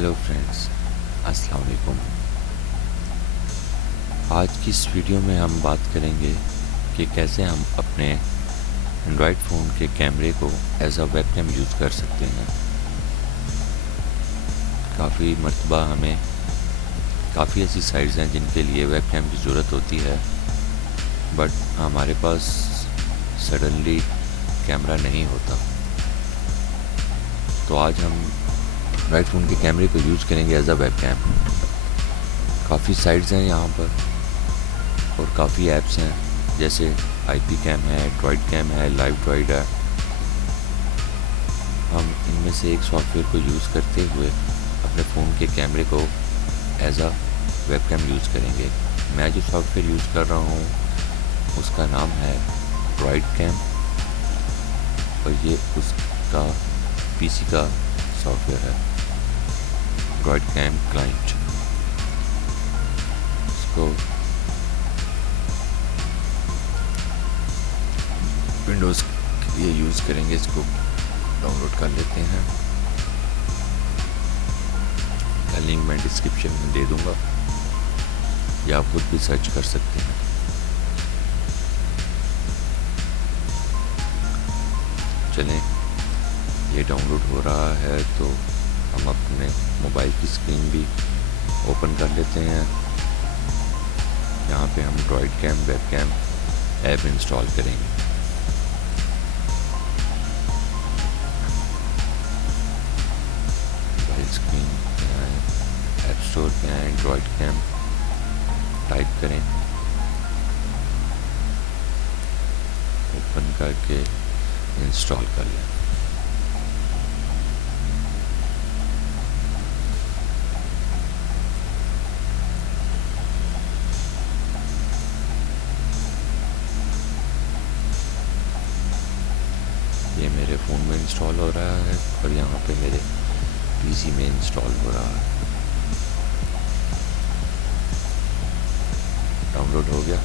Hello friends, अस्सलाम वालेकुम। आज की इस वीडियो में हम बात करेंगे कि कैसे हम अपने एंड्रॉयड फ़ोन के कैमरे को एज अ वेबकैम यूज़ कर सकते हैं। काफ़ी मर्तबा हमें काफ़ी ऐसी साइट्स हैं जिनके लिए वेबकैम की ज़रूरत होती है, बट हमारे पास सडनली कैमरा नहीं होता। तो आज हम एंड्रॉयड फ़ोन के कैमरे को यूज़ करेंगे एज अ वेबकैम। काफ़ी साइट्स हैं यहाँ पर और काफ़ी ऐप्स हैं, जैसे IP कैम है, DroidCam है, लाइव ड्रॉइड है। हम इनमें से एक सॉफ्टवेयर को यूज़ करते हुए अपने फ़ोन के कैमरे को एज अ वेबकैम यूज़ करेंगे। मैं जो सॉफ्टवेयर यूज़ कर रहा हूँ उसका नाम है DroidCam और ये उसका PC का सॉफ्टवेयर है, DroidCam क्लाइंट। इसको विंडोज़ के लिए यूज़ करेंगे। इसको डाउनलोड कर लेते हैं। का लिंक मैं डिस्क्रिप्शन में दे दूंगा या आप खुद भी सर्च कर सकते हैं। चलें, ये डाउनलोड हो रहा है तो हम अपने मोबाइल की स्क्रीन भी ओपन कर लेते हैं। यहाँ पे हम DroidCam वेबकैम ऐप इंस्टॉल करेंगे। मोबाइल स्क्रीन पे आए, ऐप स्टोर पे आए, DroidCam टाइप करें, ओपन करके इंस्टॉल कर लें। ये मेरे फ़ोन में इंस्टॉल हो रहा है और यहाँ पे मेरे PC में इंस्टॉल हो रहा है। डाउनलोड हो गया,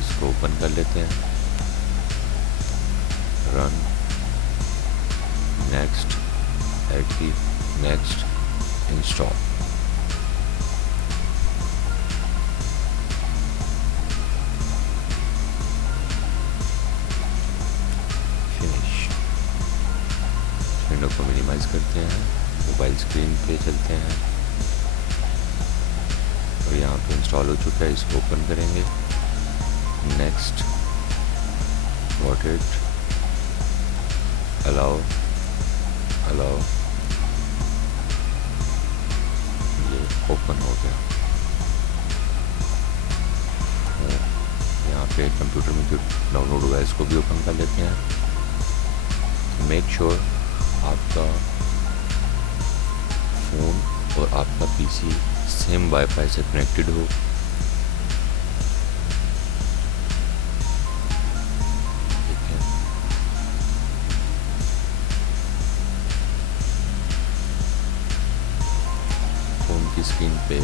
इसको ओपन कर लेते हैं। Run, next, agree, next, install. Window को मिनिमाइज करते हैं, मोबाइल स्क्रीन पे चलते हैं और यहाँ पे इंस्टॉल हो चुका है। इसको ओपन करेंगे, next, got it, allow, allow. ये ओपन हो गया। यहाँ पे कंप्यूटर में जो डाउनलोड हुआ है इसको भी ओपन कर लेते हैं। मेक श्योर आपका फ़ोन और आपका PC सेम वाईफाई से कनेक्टेड हो। देखें, फ़ोन की स्क्रीन पे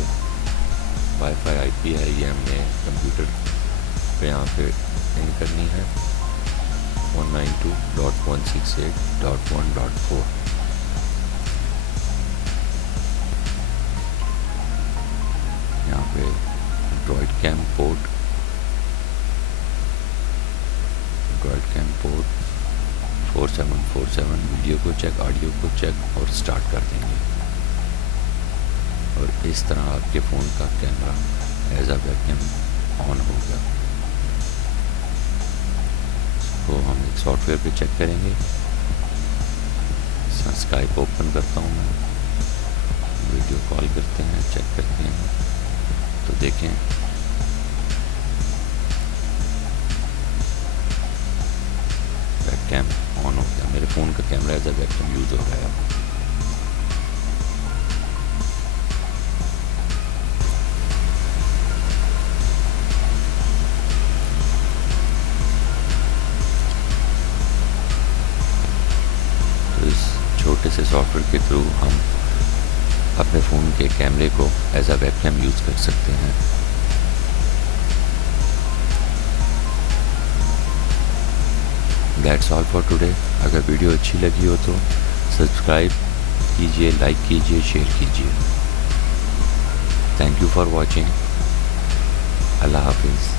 वाईफाई IP है, ये हमने कंप्यूटर पे यहाँ पे इन करनी है 192.168.1.4। यहाँ पे DroidCam पोर्ट 4747 वीडियो को चेक, ऑडियो को चेक और स्टार्ट कर देंगे और इस तरह आपके फ़ोन का camera as a webcam on होगा। तो हम एक सॉफ्टवेयर पे चेक करेंगे। Skype ओपन करता हूँ मैं, वीडियो कॉल करते हैं, चेक करते हैं। तो देखें, वेबकैम ऑन हो गया। मेरे फ़ोन का camera as a webcam use हो रहा है। छोटे से सॉफ्टवेयर के थ्रू हम अपने फ़ोन के कैमरे को एज अ वेबकैम यूज़ कर सकते हैं। That's all for today. अगर वीडियो अच्छी लगी हो तो सब्सक्राइब कीजिए, लाइक कीजिए, शेयर कीजिए। Thank you for watching. अल्लाह हाफिज़।